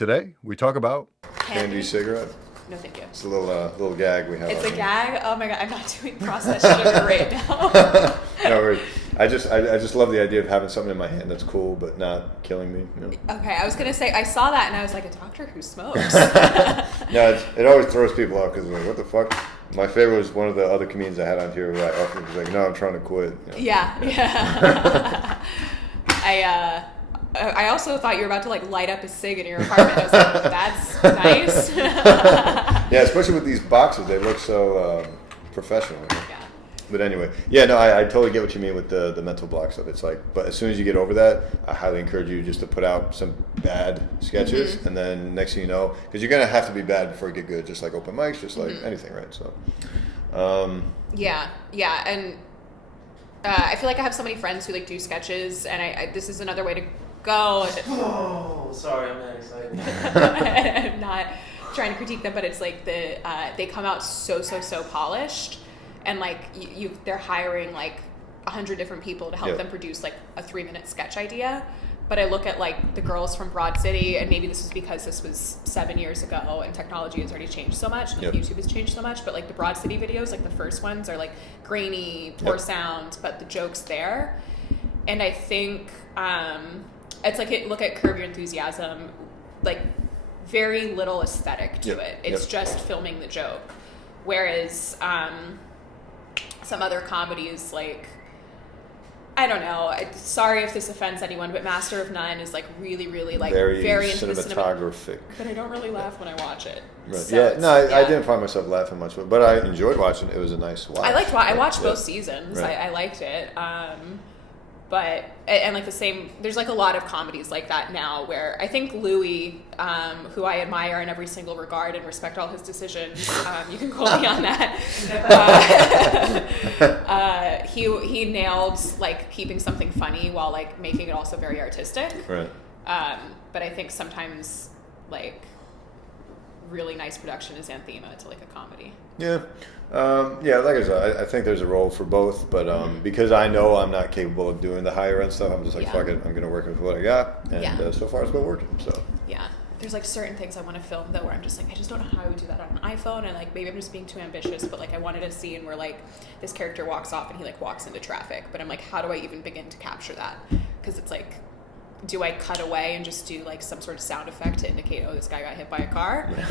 Today we talk about Candy cigarette. No, thank you. It's a little gag we have. It's on a here. gag? Oh my god, I'm not doing processed sugar right now. No worries. I just love the idea of having something in my hand that's cool but not killing me. You know? Okay, I was gonna say, I saw that and I was like, a doctor who smokes. No, it always throws people off because like, what the fuck? My favorite was one of the other comedians I had on here who I often was like, no, I'm trying to quit. You know? Yeah. I also thought you were about to like light up a cig in your apartment. I was like, that's nice. Yeah, especially with these boxes, they look so professional. Yeah. But anyway, yeah, no, I totally get what you mean with the mental block stuff. It's like, but as soon as you get over that, I highly encourage you just to put out some bad sketches, and then next thing you know, because you're gonna have to be bad before you get good, just like open mics, just like anything, right? So, Yeah, and I feel like I have so many friends who like do sketches, and I this is another way to go. Oh, sorry, I'm not excited. I'm not trying to critique them, but it's like they come out so polished, and like they're hiring like 100 different people to help them produce like a 3-minute sketch idea. But I look at like the girls from Broad City, and maybe this is because this was 7 years ago and technology has already changed so much, and like YouTube has changed so much, but like the Broad City videos, like the first ones are like grainy, poor sound, but the joke's there. And I think it's like, look at Curb Your Enthusiasm, like very little aesthetic to it. It's just filming the joke. Whereas some other comedies, like, I don't know, sorry if this offends anyone, but Master of None is like really like very into the cinematographic. But I don't really laugh when I watch it. Right. So I didn't find myself laughing much, but I enjoyed watching it. It was a nice watch. I watched both seasons. Right. I liked it. But and like the same, there's like a lot of comedies like that now where I think Louis, who I admire in every single regard and respect all his decisions, you can quote me on that. He nailed like keeping something funny while like making it also very artistic. Right. But I think sometimes like really nice production is anathema to like a comedy. Yeah. Like I said, I think there's a role for both, but because I know I'm not capable of doing the higher end stuff, I'm just like, fuck it, I'm going to work with what I got, and so far it's been working, so. Yeah. There's like certain things I want to film though where I'm just like, I just don't know how I would do that on an iPhone, and like maybe I'm just being too ambitious, but like I wanted a scene where like this character walks off and he like walks into traffic, but I'm like, how do I even begin to capture that? Because it's like, do I cut away and just do like some sort of sound effect to indicate, oh, this guy got hit by a car? Yeah.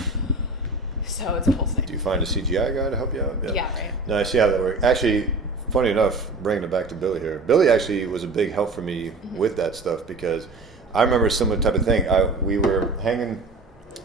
So it's a whole thing. Do you find a CGI guy to help you out? Yeah, right. No, I see how that works. Actually, funny enough, bringing it back to Billy here, Billy actually was a big help for me with that stuff, because I remember a similar type of thing. We were hanging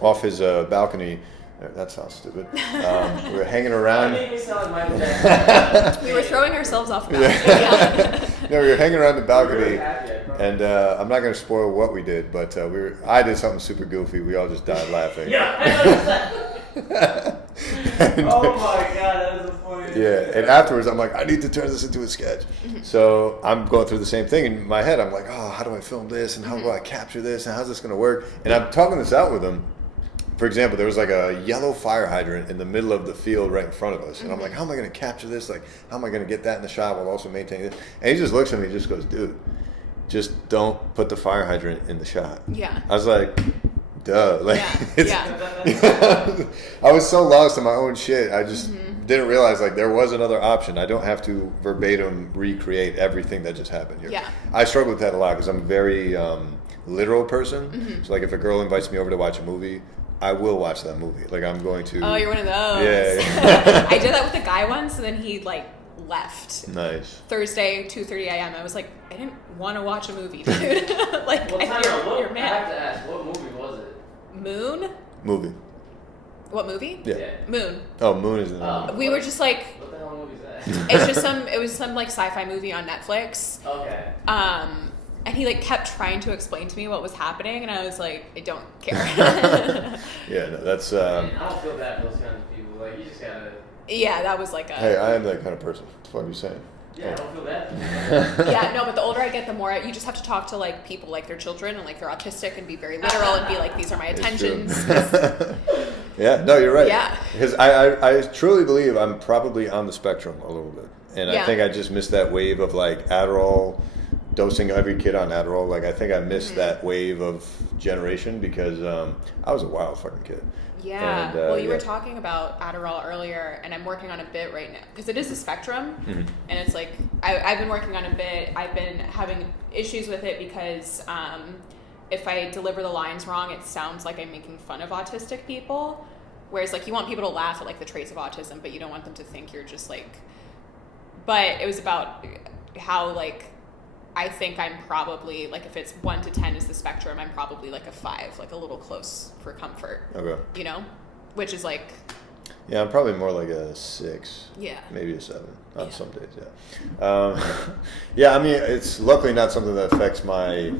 off his balcony. That sounds stupid. We were hanging around. That made me sound like Michael Jackson. We were throwing ourselves off the balcony. No, we were hanging around the balcony, Really happy, and I'm not going to spoil what we did, but I did something super goofy. We all just died laughing. Yeah, I noticed that. Oh my god, that was a funny. Yeah, and afterwards I'm like, I need to turn this into a sketch. So I'm going through the same thing in my head. I'm like, oh, how do I film this, and how do I capture this, and how's this going to work? And I'm talking this out with him. For example, there was like a yellow fire hydrant in the middle of the field right in front of us. And I'm like, how am I going to capture this? Like, how am I going to get that in the shot while also maintaining this? And he just looks at me and just goes, dude, just don't put the fire hydrant in the shot. Yeah. I was like, duh. Like, Yeah. I was so lost in my own shit. I just didn't realize like there was another option. I don't have to verbatim recreate everything that just happened here. Yeah. I struggle with that a lot because I'm a very literal person. So like if a girl invites me over to watch a movie, I will watch that movie. Like I'm going to. Oh, you're one of those. Yeah. I did that with a guy once, and then he like left. Nice. Thursday, 2:30 a.m. I was like, I didn't want to watch a movie, dude. Like, Well, time out. you're I mad. have to ask, what movie was it? Moon? Movie. What movie? Yeah. Moon. Oh, Moon is in the We were just like, What the hell movie is that? it's just it was some like sci-fi movie on Netflix. Okay. And he like kept trying to explain to me what was happening, and I was like, I don't care. Yeah, no, that's. I don't feel bad for those kinds of people. Like, you just gotta. Yeah, that was like a. Hey, I am that kind of person. That's what you're saying. Yeah, I don't feel bad. Yeah, no, but the older I get, the more you just have to talk to like people like their children and like they're autistic and be very literal and be like, these are my attentions. Yeah, no, you're right. Yeah. Because I truly believe I'm probably on the spectrum a little bit. And I Yeah. think I just missed that wave of like Adderall, dosing every kid on Adderall. Like I think I missed that wave of generation because I was a wild fucking kid. Yeah. And, well, you yeah. were talking about Adderall earlier, and I'm working on a bit right now because it is a spectrum, and it's like I've been working on a bit. I've been having issues with it because if I deliver the lines wrong, it sounds like I'm making fun of autistic people. Whereas like you want people to laugh at like the traits of autism, but you don't want them to think you're just like. But it was about how like I think I'm probably like if it's 1 to 10 is the spectrum, I'm probably like a 5, like a little close for comfort. Okay. You know, which is like. Yeah, I'm probably more like a 6. Yeah. Maybe a 7 on some days. Yeah. Yeah. I mean, it's luckily not something that affects my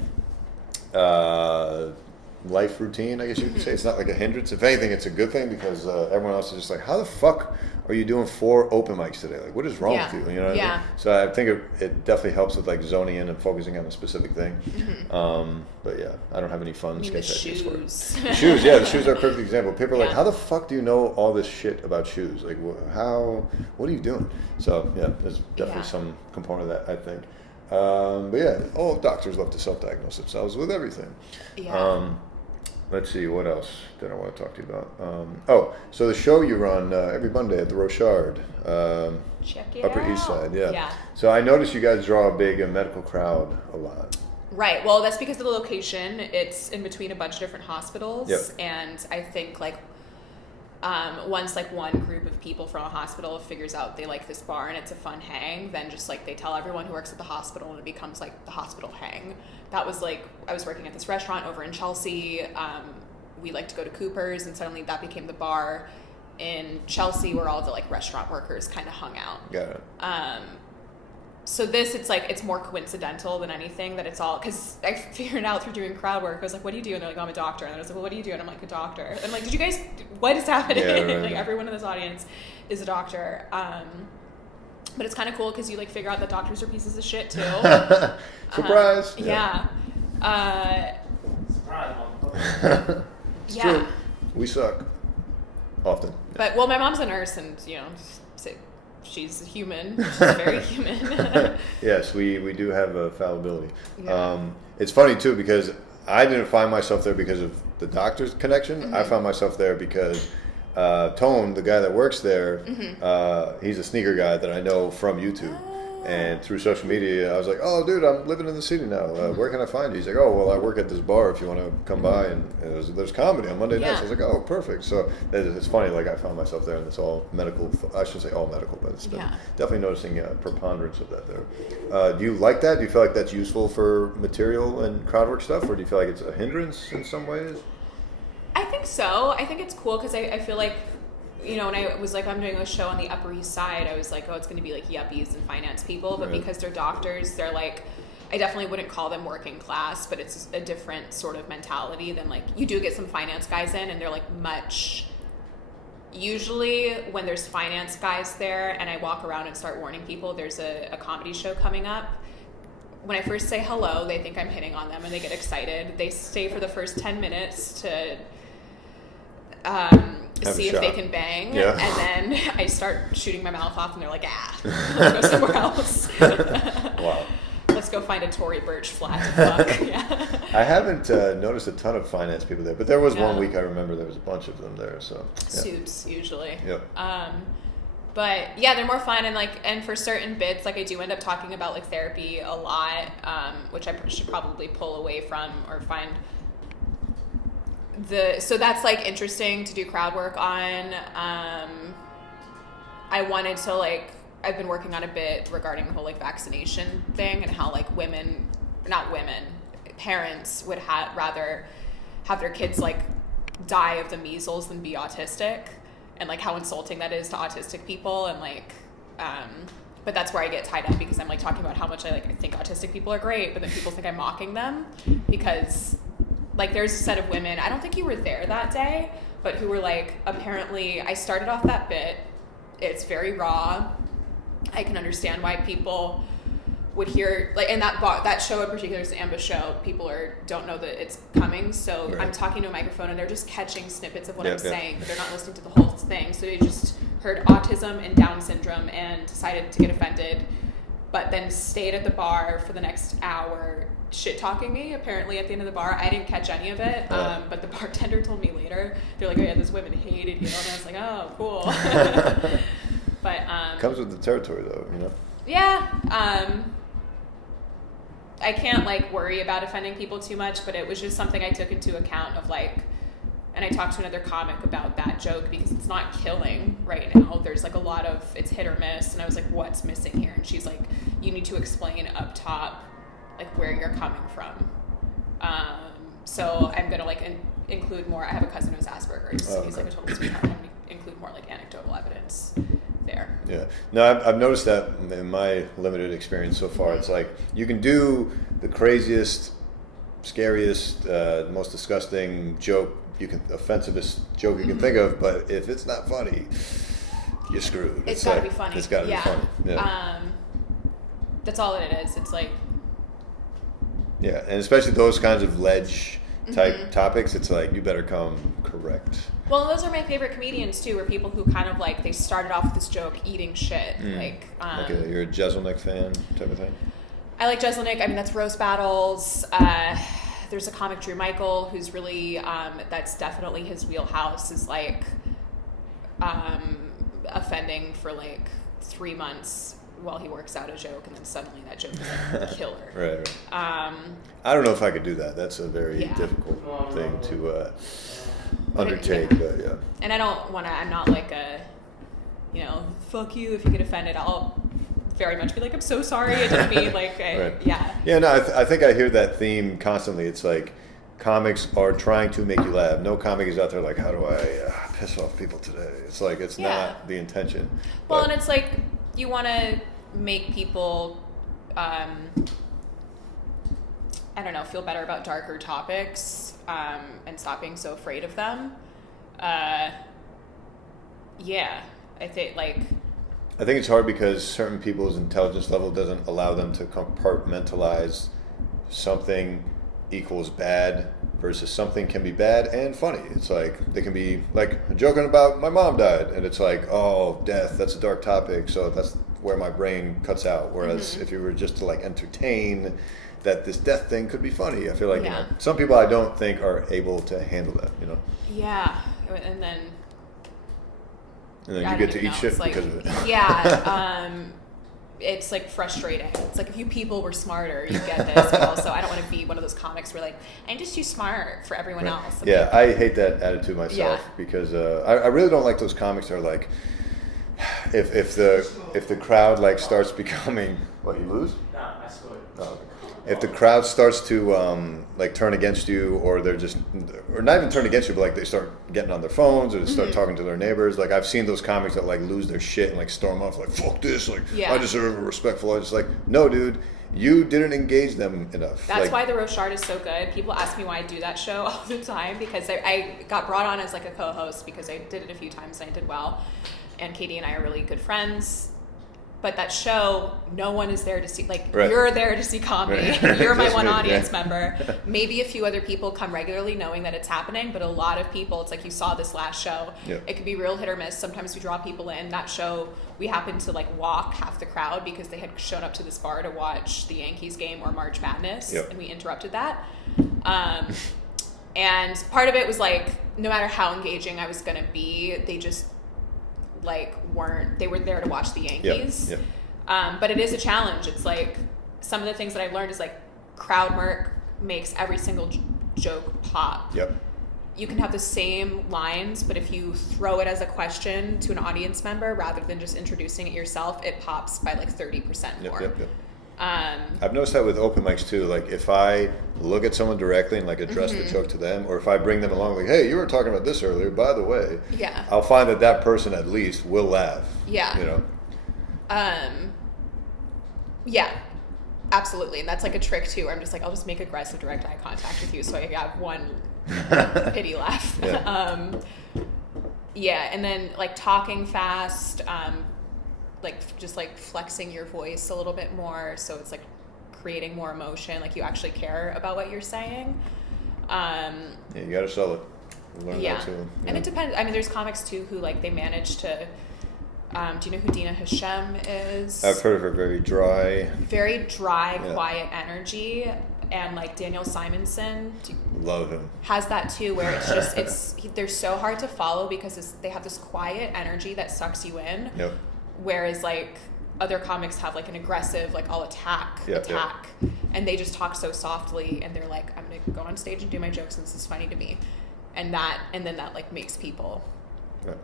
life routine, I guess you could say. It's not like a hindrance. If anything, it's a good thing because everyone else is just like, how the fuck are you doing 4 open mics today? Like, what is wrong with you? You know what I mean? So I think it definitely helps with like zoning in and focusing on a specific thing. But yeah, I don't have any fun sketch ideas for it. The shoes, yeah, the shoes are a perfect example. People are like, how the fuck do you know all this shit about shoes? Like, what are you doing? So yeah, there's definitely some component of that, I think. But yeah, all doctors love to self-diagnose themselves with everything. Yeah. Let's see, what else did I want to talk to you about? So the show you run every Monday at the Rochard, Check it Upper out. East Side, yeah. Yeah. So I noticed you guys draw a big medical crowd a lot. Right. Well, that's because of the location. It's in between a bunch of different hospitals. Yep. And I think like once like one group of people from a hospital figures out they like this bar and it's a fun hang, then just like they tell everyone who works at the hospital and it becomes like the hospital hang. That was like, I was working at this restaurant over in Chelsea. We like to go to Cooper's and suddenly that became the bar in Chelsea where all the like restaurant workers kind of hung out. Got it. So this, it's like, it's more coincidental than anything that it's all, because I figured out through doing crowd work, I was like, what do you do? And they're like, oh, I'm a doctor. And I was like, well, what do you do? And I'm like, a doctor. And I'm like, did you guys, what is happening? Yeah, right, like right. everyone in this audience is a doctor. But it's kind of cool because you like figure out that doctors are pieces of shit too. Surprise! Yeah. Surprise, motherfucker. It's Yeah. true. We suck. Often. But, well, my mom's a nurse and, you know, she's human. She's very human. Yes, we do have a fallibility. Yeah. It's funny too because I didn't find myself there because of the doctor's connection. I found myself there because Tone, the guy that works there, he's a sneaker guy that I know from YouTube. And through social media, I was like, oh, dude, I'm living in the city now. Where can I find you? He's like, oh, well, I work at this bar if you want to come by. And there's comedy on Monday nights. I was like, oh, perfect. So it's funny, like I found myself there and it's all medical. I shouldn't say all medical, but it's definitely noticing a preponderance of that there. Do you like that? Do you feel like that's useful for material and crowd work stuff? Or do you feel like it's a hindrance in some ways? I think so. I think it's cool because I feel like, you know, when I was like, I'm doing a show on the Upper East Side, I was like, oh, it's going to be like yuppies and finance people. But because they're doctors, they're like, I definitely wouldn't call them working class, but it's a different sort of mentality than like, you do get some finance guys in and they're like usually when there's finance guys there and I walk around and start warning people, there's a comedy show coming up. When I first say hello, they think I'm hitting on them and they get excited. They stay for the first 10 minutes to see if they can bang, and then I start shooting my mouth off and they're like, let's go somewhere else. Wow. Let's go find a Tory Burch flat to fuck. Yeah. I haven't noticed a ton of finance people there, but there was one week I remember there was a bunch of them there. So Suits usually. Yep. But yeah, they're more fun and for certain bits, like I do end up talking about like therapy a lot, which I should probably pull away from or find. So that's like interesting to do crowd work on. I wanted to like, I've been working on a bit regarding the whole like vaccination thing and how like parents would rather have their kids like die of the measles than be autistic, and like how insulting that is to autistic people, and like but that's where I get tied up because I'm like talking about how much I think autistic people are great, but then people think I'm mocking them because like there's a set of women, I don't think you were there that day, but who were like, apparently I started off that bit, it's very raw, I can understand why people would hear, like, and that show in particular is an ambush show, people don't know that it's coming, so right. I'm talking to a microphone and they're just catching snippets of what I'm saying, but they're not listening to the whole thing, so they just heard autism and Down syndrome and decided to get offended but then stayed at the bar for the next hour shit talking me. Apparently at the end of the bar, I didn't catch any of it, but the bartender told me later. They're like, oh yeah, this woman hated you, and I was like, oh, cool. But comes with the territory, though, you know. Yeah. I can't like worry about offending people too much, but it was just something I took into account of like, and I talked to another comic about that joke because it's not killing right now. There's like a lot of, it's hit or miss. And I was like, what's missing here? And she's like, you need to explain up top, like where you're coming from. So I'm going to like include more. I have a cousin who has Asperger's. Oh, He's okay. like a total sweetheart. I'm going to include more like anecdotal evidence there. Yeah. No, I've noticed that in my limited experience so far. It's like you can do the craziest, scariest, most disgusting joke offensivest joke you can think of, but if it's not funny, you're screwed. It's got to be funny. It's got to be funny. Yeah. That's all it is. It's like, yeah, and especially those kinds of ledge type topics, it's like you better come correct. well, those are my favorite comedians too, were people who kind of like, they started off with this joke eating shit. Like You're a Jeselnik fan type of thing? I like Jeselnik. I mean, that's roast battles. There's a comic, Drew Michael, who's really, that's definitely his wheelhouse, is like offending for like 3 months while he works out a joke, and then suddenly that joke is like a killer. Right. I don't know if I could do that. That's a very Yeah. difficult thing to undertake, but yeah. And I don't want to, I'm not like fuck you if you get offended. I'll very much be like, I'm so sorry, I didn't mean like, Right. yeah. Yeah, no, I think I hear that theme constantly. It's like comics are trying to make you laugh. No comic is out there like, how do I piss off people today? It's like, it's not the intention. Well, But- and it's like, you want to make people, I don't know, feel better about darker topics, and stop being so afraid of them. Yeah, I think I think it's hard because certain people's intelligence level doesn't allow them to compartmentalize something equals bad versus something can be bad and funny. It's like they can be like joking about my mom died, and it's like, oh, death, that's a dark topic, so that's where my brain cuts out. Whereas if you were just to like entertain that this death thing could be funny, I feel like you know, some people I don't think are able to handle that, you know. yeah, and then And then I you don't get to even eat know. shit It's like, because of it. yeah, it's like frustrating. It's like, if you people were smarter, you get this. But also, I don't want to be one of those comics where like, I'm just too smart for everyone else. I'm Yeah, like, I hate that attitude myself Yeah. because I really don't like those comics that are like, if the crowd like starts becoming, what, you lose? Nah, I scored. Oh, okay. If the crowd starts to like turn against you, or they're just, or not even turn against you, but like they start getting on their phones or they start talking to their neighbors. Like I've seen those comics that like lose their shit and like storm off like, fuck this, like Yeah. I deserve a respectful audience. Like, no, dude, you didn't engage them enough. That's like, why the Rochard is so good. People ask me why I do that show all the time, because I got brought on as like a co-host because I did it a few times and I did well. And Katie and I are really good friends. But that show, no one is there to see. Like, Right. you're there to see comedy. Right. You're my Just one me, audience yeah. member. Maybe a few other people come regularly knowing that it's happening, but a lot of people, it's like you saw this last show. Yeah. It could be real hit or miss. Sometimes we draw people in. That show, we happened to like walk half the crowd because they had shown up to this bar to watch the Yankees game or March Madness, Yep. and we interrupted that. And part of it was like, no matter how engaging I was going to be, they just like they were there to watch the Yankees. Yep. But it is a challenge. It's like, some of the things that I've learned is like, crowd work makes every single joke pop. Yep. You can have the same lines, but if you throw it as a question to an audience member rather than just introducing it yourself, it pops by like 30% more. Yep. I've noticed that with open mics too. Like if I look at someone directly and like address the joke to them, or if I bring them along, like, hey, you were talking about this earlier, by the way. Yeah. I'll find that person at least will laugh. Yeah. You know. Yeah, absolutely. And that's like a trick too, where I'm just like, I'll just make aggressive direct eye contact with you so I have one pity laugh. Yeah. Yeah, and then like talking fast, like just like flexing your voice a little bit more, so it's like creating more emotion, like you actually care about what you're saying. Yeah, you gotta sell it. Learn Yeah, that too. and it depends. I mean, there's comics too who like they manage to Do you know who Dina Hashem is? I've heard of her. Very dry. Very dry, Yeah. quiet energy. And like Daniel Simonson Love him. has that too, where it's just they're so hard to follow because they have this quiet energy that sucks you in. Yep. Whereas like other comics have like an aggressive, like I'll attack, and they just talk so softly, and they're like, I'm gonna go on stage and do my jokes, and this is funny to me, and then that like makes people. Yeah.